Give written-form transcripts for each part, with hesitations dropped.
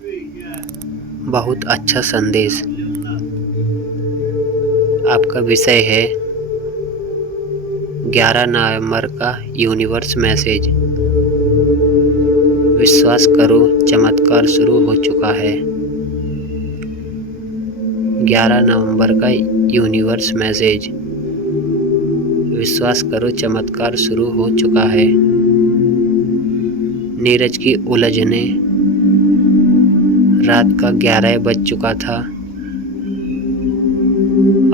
बहुत अच्छा संदेश। आपका विषय है 11 नवंबर का यूनिवर्स मैसेज। विश्वास करो, चमत्कार शुरू हो चुका है। 11 नवंबर का यूनिवर्स मैसेज। विश्वास करो, चमत्कार शुरू हो चुका है। नीरज की उलझने। रात का 11 बज चुका था।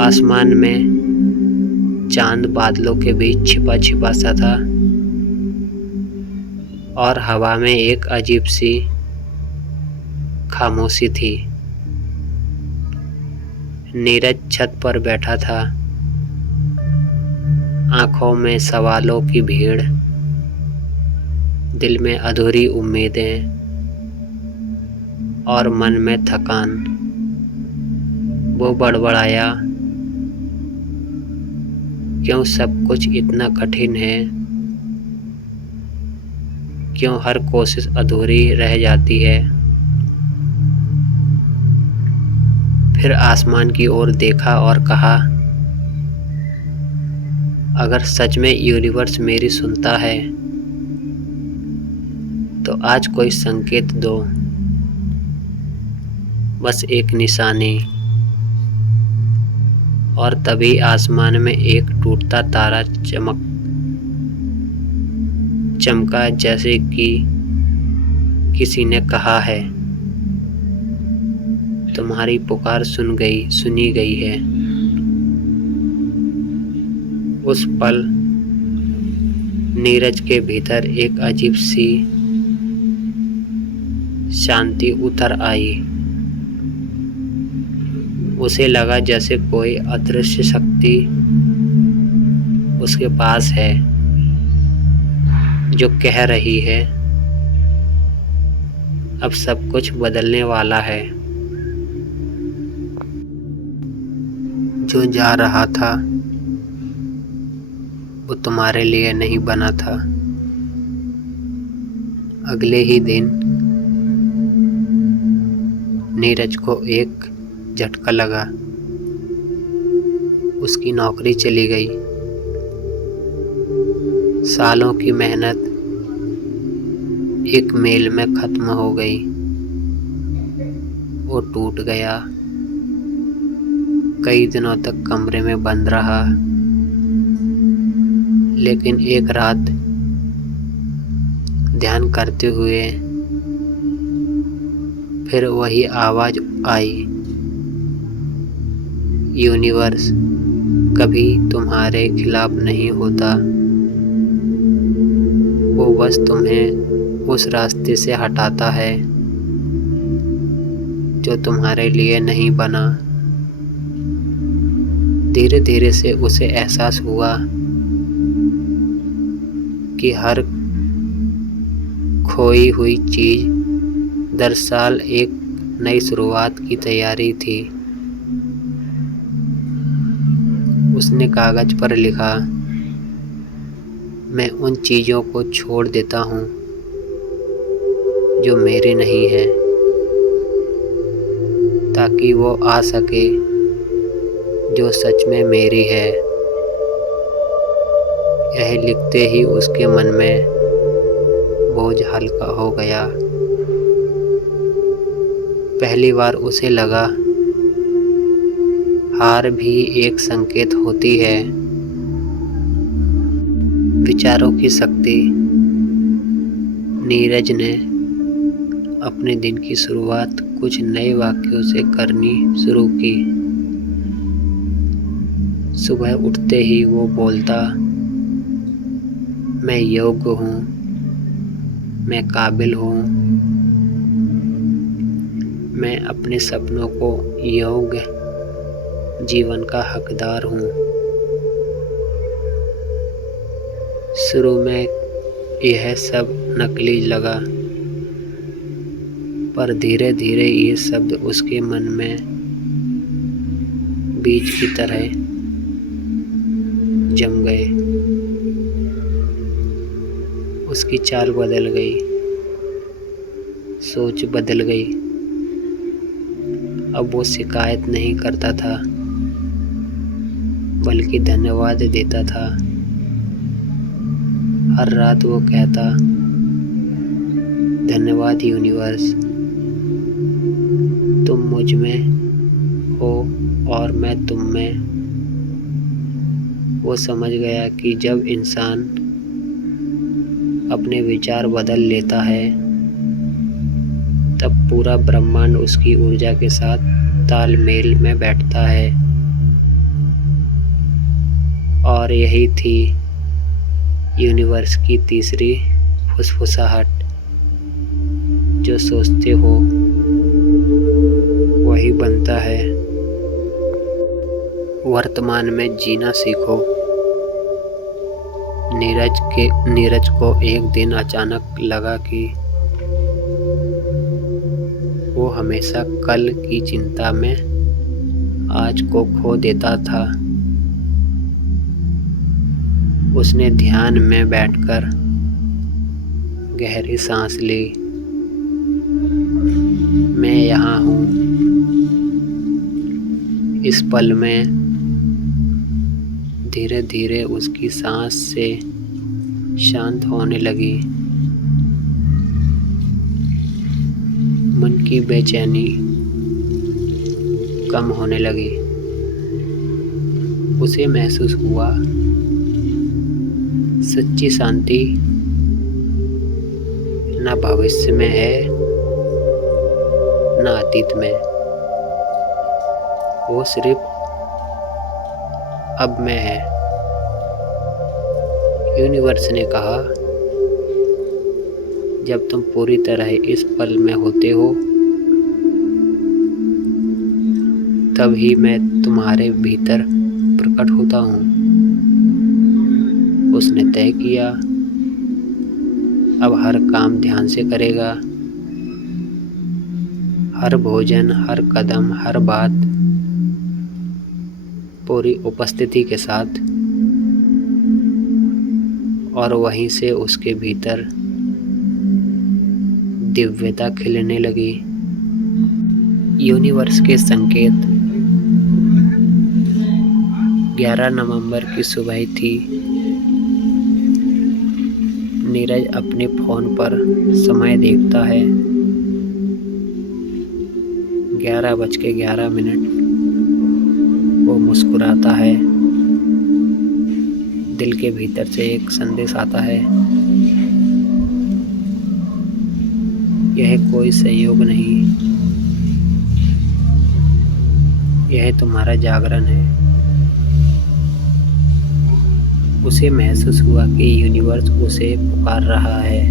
आसमान में चांद बादलों के बीच छिपा छिपा सा था और हवा में एक अजीब सी खामोशी थी। नीरज छत पर बैठा था, आंखों में सवालों की भीड़, दिल में अधूरी उम्मीदें और मन में थकान। वो बड़बड़ाया, क्यों सब कुछ इतना कठिन है? क्यों हर कोशिश अधूरी रह जाती है? फिर आसमान की ओर देखा और कहा, अगर सच में यूनिवर्स मेरी सुनता है तो आज कोई संकेत दो, बस एक निशानी। और तभी आसमान में एक टूटता तारा चमका, जैसे कि किसी ने कहा है, तुम्हारी पुकार सुनी गई है। उस पल नीरज के भीतर एक अजीब सी शांति उतर आई। उसे लगा जैसे कोई अदृश्य शक्ति उसके पास है, जो कह रही है, अब सब कुछ बदलने वाला है। जो जा रहा था वो तुम्हारे लिए नहीं बना था। अगले ही दिन नीरज को एक झटका लगा। उसकी नौकरी चली गई। सालों की मेहनत एक मेल में खत्म हो गई। वो टूट गया। कई दिनों तक कमरे में बंद रहा। लेकिन एक रात ध्यान करते हुए फिर वही आवाज आई, यूनिवर्स कभी तुम्हारे खिलाफ नहीं होता, वो बस तुम्हें उस रास्ते से हटाता है जो तुम्हारे लिए नहीं बना। धीरे धीरे से उसे एहसास हुआ कि हर खोई हुई चीज दरअसल एक नई शुरुआत की तैयारी थी। उसने कागज पर लिखा, मैं उन चीज़ों को छोड़ देता हूँ जो मेरी नहीं है, ताकि वो आ सके जो सच में मेरी है। यह लिखते ही उसके मन में बोझ हल्का हो गया। पहली बार उसे लगा हार भी एक संकेत होती है। विचारों की शक्ति। नीरज ने अपने दिन की शुरुआत कुछ नए वाक्यों से करनी शुरू की। सुबह उठते ही वो बोलता, मैं योग्य हूँ, मैं काबिल हूँ, मैं अपने सपनों को योग्य जीवन का हकदार हूँ। शुरू में यह सब नकली लगा, पर धीरे धीरे ये शब्द उसके मन में बीज की तरह जम गए। उसकी चाल बदल गई, सोच बदल गई। अब वो शिकायत नहीं करता था, बल्कि धन्यवाद देता था। हर रात वो कहता, धन्यवाद यूनिवर्स, तुम मुझ में हो और मैं तुम में। वो समझ गया कि जब इंसान अपने विचार बदल लेता है, तब पूरा ब्रह्मांड उसकी ऊर्जा के साथ तालमेल में बैठता है। और यही थी यूनिवर्स की तीसरी फुसफुसाहट, जो सोचते हो वही बनता है। वर्तमान में जीना सीखो। नीरज को एक दिन अचानक लगा कि वो हमेशा कल की चिंता में आज को खो देता था। उसने ध्यान में बैठकर गहरी सांस ली। मैं यहाँ हूँ। इस पल में धीरे धीरे उसकी सांस से शांत होने लगी। मन की बेचैनी कम होने लगी। उसे महसूस हुआ सच्ची शांति न भविष्य में है न अतीत में, वो सिर्फ अब में है। यूनिवर्स ने कहा, जब तुम पूरी तरह इस पल में होते हो, तभी मैं तुम्हारे भीतर प्रकट होता हूँ। उसने तय किया, अब हर काम ध्यान से करेगा। हर भोजन, हर कदम, हर बात पूरी उपस्थिति के साथ। और वहीं से उसके भीतर दिव्यता खिलने लगी। यूनिवर्स के संकेत। 11 नवंबर की सुबह थी। नीरज अपने फोन पर समय देखता है। 11:11। वो मुस्कुराता है। दिल के भीतर से एक संदेश आता है, यह कोई संयोग नहीं, यह तुम्हारा जागरण है। उसे महसूस हुआ कि यूनिवर्स उसे पुकार रहा है।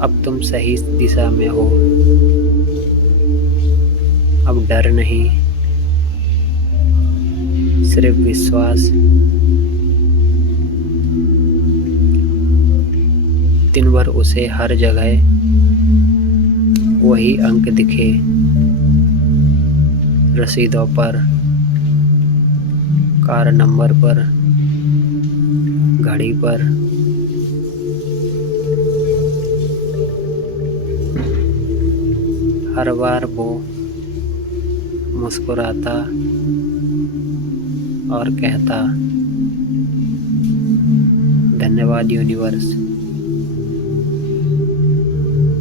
अब तुम सही दिशा में हो। अब डर नहीं, सिर्फ विश्वास। दिन भर उसे हर जगह वही अंक दिखे, रसीदों पर, कार नंबर पर, घड़ी पर। हर बार वो मुस्कुराता और कहता, धन्यवाद यूनिवर्स,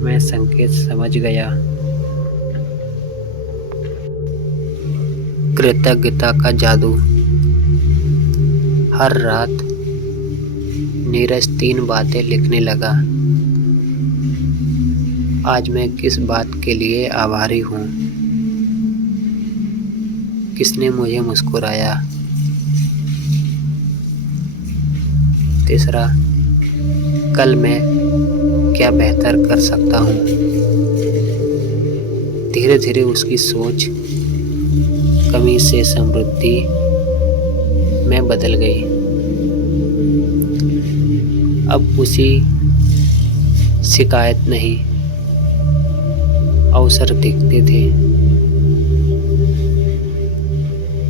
मैं संकेत समझ गया। कृतज्ञता का जादू। हर रात नीरज 3 बातें लिखने लगा। आज मैं किस बात के लिए आभारी हूँ? किसने मुझे मुस्कुराया? तीसरा, कल मैं क्या बेहतर कर सकता हूँ? धीरे धीरे उसकी सोच कमी से समृद्धि में बदल गई। अब उसी शिकायत नहीं, अवसर दिखते थे।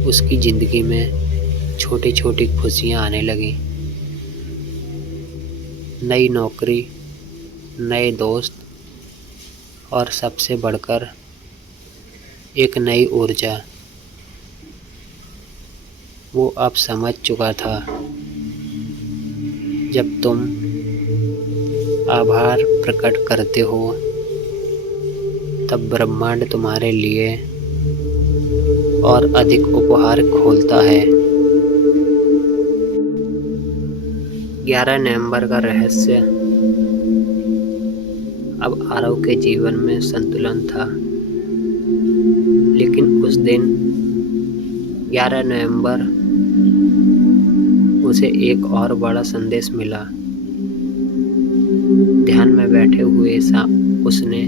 उसकी जिंदगी में छोटी छोटी खुशियाँ आने लगी। नई नौकरी, नए दोस्त और सबसे बढ़कर एक नई ऊर्जा। वो अब समझ चुका था, जब तुम आभार प्रकट करते हो तब ब्रह्मांड तुम्हारे लिए और अधिक उपहार खोलता है। 11 नवंबर का रहस्य। अब आरव के जीवन में संतुलन था, लेकिन उस दिन 11 नवंबर उसे एक और बड़ा संदेश मिला। ध्यान में बैठे हुए उसने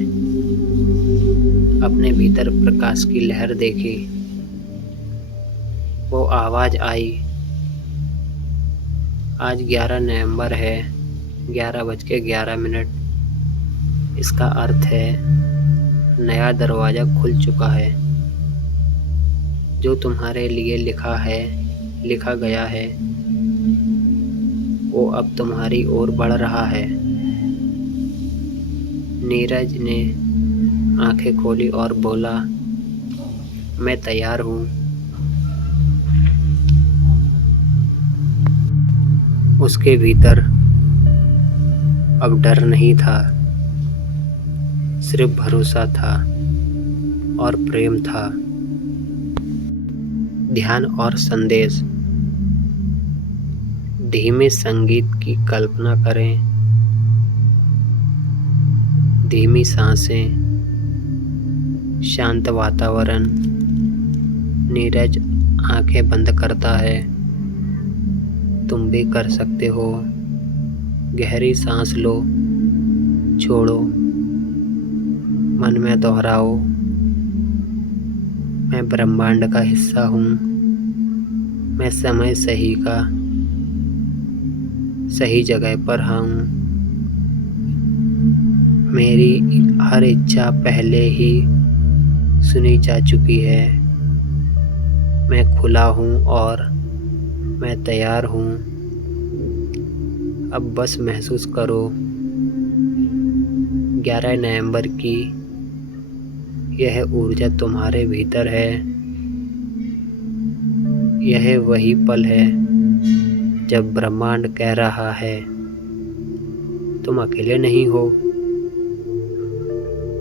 अपने भीतर प्रकाश की लहर देखी। वो आवाज आई, आज 11 नवंबर है, 11:11। इसका अर्थ है नया दरवाजा खुल चुका है। जो तुम्हारे लिए लिखा गया है वो अब तुम्हारी ओर बढ़ रहा है। नीरज ने आंखें खोली और बोला, मैं तैयार हूँ। उसके भीतर अब डर नहीं था, सिर्फ भरोसा था और प्रेम था। ध्यान और संदेश। धीमे संगीत की कल्पना करें, धीमी सांसें, शांत वातावरण। नीरज आंखें बंद करता है। तुम भी कर सकते हो। गहरी सांस लो, छोड़ो, मन में दोहराओ, मैं ब्रह्मांड का हिस्सा हूँ। मैं समय सही जगह पर हूँ। मेरी हर इच्छा पहले ही सुनी जा चुकी है। मैं खुला हूँ और मैं तैयार हूँ। अब बस महसूस करो, 11 नवंबर की यह ऊर्जा तुम्हारे भीतर है। यह वही पल है जब ब्रह्मांड कह रहा है, तुम अकेले नहीं हो,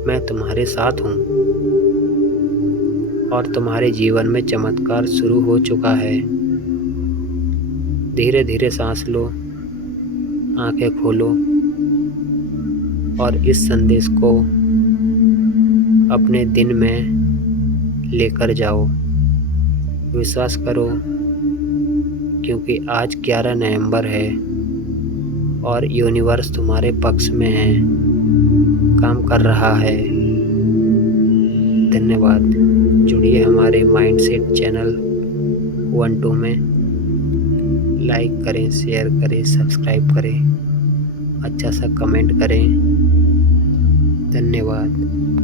मैं तुम्हारे साथ हूँ। और तुम्हारे जीवन में चमत्कार शुरू हो चुका है। धीरे धीरे सांस लो, आंखें खोलो और इस संदेश को अपने दिन में लेकर जाओ। विश्वास करो, क्योंकि आज 11 नवंबर है और यूनिवर्स तुम्हारे पक्ष में है, काम कर रहा है। धन्यवाद। जुड़िए हमारे माइंडसेट चैनल 1-2 में। लाइक करें, शेयर करें, सब्सक्राइब करें, अच्छा सा कमेंट करें। धन्यवाद।